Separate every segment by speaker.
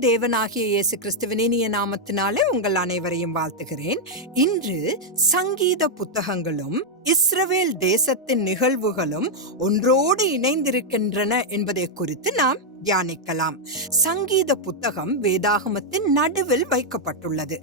Speaker 1: தேவனாகிய இயேசு கிறிஸ்துவின் இனிய நாமத்தினாலே உங்கள் அனைவரையும் வாழ்த்துகிறேன். இன்று சங்கீத புத்தகங்களும் இஸ்ரவேல் தேசத்தின் நிகழ்வுகளும் ஒன்றோடு இணைந்திருக்கின்றன என்பதை குறித்து நாம் தியானிக்கலாம். சங்கீத புத்தகம் வேதாகமத்தின் நடுவில் வைக்கப்பட்டுள்ளது.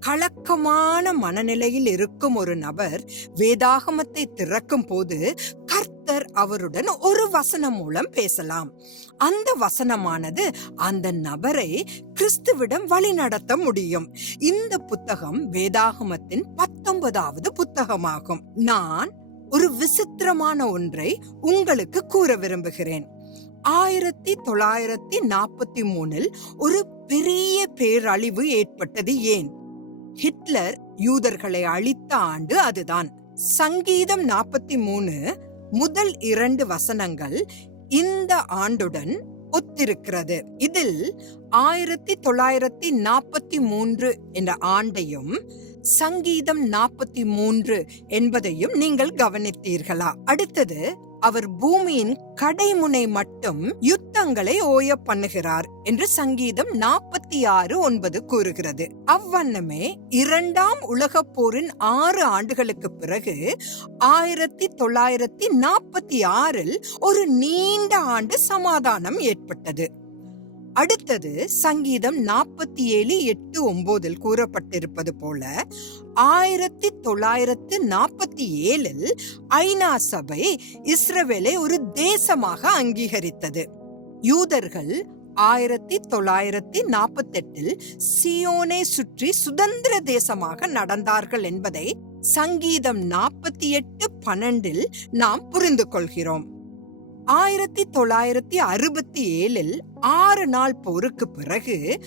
Speaker 1: கலக்கமான மனநிலையில் இருக்கும் ஒரு நபர் வேதாகமத்தை திறக்கும் போது கர்த்தர் அவருடன் ஒரு வசனம் மூலம் பேசலாம். அந்த வசனமானது அந்த நபரை கிறிஸ்துவிடம் வழிநடத்த முடியும். இந்த புத்தகம் வேதாகமத்தின் பத்தொன்பதாவது புத்தகமாகும். நான் ஒரு விசித்திரமான ஒன்றை உங்களுக்கு கூற விரும்புகிறேன். ஆயிரத்தி தொள்ளாயிரத்தி நாற்பத்தி மூணில் ஒரு பெரிய பேரழிவு ஏற்பட்டது ஏன்? ஹிட்லர் யூதர்களை அழித்த ஆண்டு அதுதான். சங்கீதம் நாற்பத்தி மூணு முதல் இரண்டு வசனங்கள் இந்த ஆண்டுடன் ஒத்திருக்கிறது. இதில் ஆயிரத்தி தொள்ளாயிரத்தி நாற்பத்தி மூன்று என்ற ஆண்டையும் சங்கீதம் நாற்பத்தி மூன்று என்பதையும் நீங்கள் கவனித்தீர்களா? அடுத்தது அவர் பூமியின் கடைமுனை மட்டும் யுத்தங்களை ஓய பண்ணுகிறார் என்று சங்கீதம் நாற்பத்தி ஆறு ஒன்பது கூறுகிறது. அவ்வண்ணமே இரண்டாம் உலக போரின் ஆறு ஆண்டுகளுக்கு பிறகு ஆயிரத்தி தொள்ளாயிரத்தி நாற்பத்தி ஆறில் ஒரு நீண்ட ஆண்டு சமாதானம் ஏற்பட்டது. அடுத்தது சங்கீதம் நாற்பத்தி ஏழு எட்டு ஒன்பதில் கூறப்பட்டிருப்பது போல ஆயிரத்தி தொள்ளாயிரத்து நாற்பத்தி ஏழில் ஐநா சபை இஸ்ரவேலை ஒரு தேசமாக அங்கீகரித்தது. யூதர்கள் ஆயிரத்தி தொள்ளாயிரத்தி நாற்பத்தெட்டில் சியோனை சுற்றி சுதந்திர தேசமாக நடந்தார்கள் என்பதை சங்கீதம் நாற்பத்தி எட்டு பன்னெண்டில் நாம் புரிந்து கொள்கிறோம் ஆயிரத்தி தொள்ளாயிரத்தி அறுபத்தி ஏழில் ஆறு நாள் போருக்கு பிறகு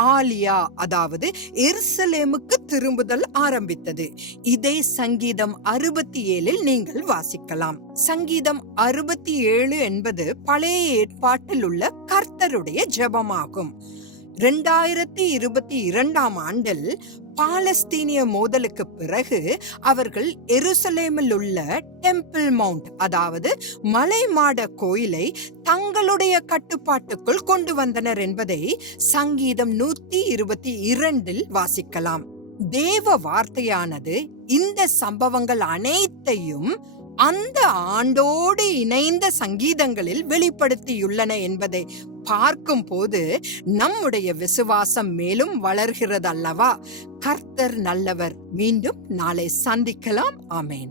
Speaker 1: ஆலியா அதாவது எருசலேமுக்கு திரும்புதல் ஆரம்பித்தது. இதை சங்கீதம் அறுபத்தி ஏழில் நீங்கள் வாசிக்கலாம். சங்கீதம் அறுபத்தி ஏழு என்பது பழைய ஏற்பாட்டில் உள்ள கர்த்தருடைய ஜெபமாகும். இரண்டாயிரத்தி இருபத்தி இரண்டாம் ஆண்டில் பாலஸ்தீனிய மோதலுக்கு பிறகு அவர்கள் எருசலேமில் உள்ள டெம்பிள் மவுண்ட் அதாவது மலைமாட கோயிலை தங்களுடைய கட்டுப்பாட்டுக்குள் கொண்டு வந்தனர் என்பதை சங்கீதம் நூத்தி இருபத்தி இரண்டில் வாசிக்கலாம். தேவ வார்த்தையானது இந்த சம்பவங்கள் அனைத்தையும் அந்த ஆண்டோடு இணைந்த சங்கீதங்களில் வெளிப்படுத்தியுள்ளன என்பதை பார்க்கும் போது நம்முடைய விசுவாசம் மேலும் வளர்கிறது அல்லவா கர்த்தர் நல்லவர். மீண்டும் நாளை சந்திக்கலாம். ஆமேன்.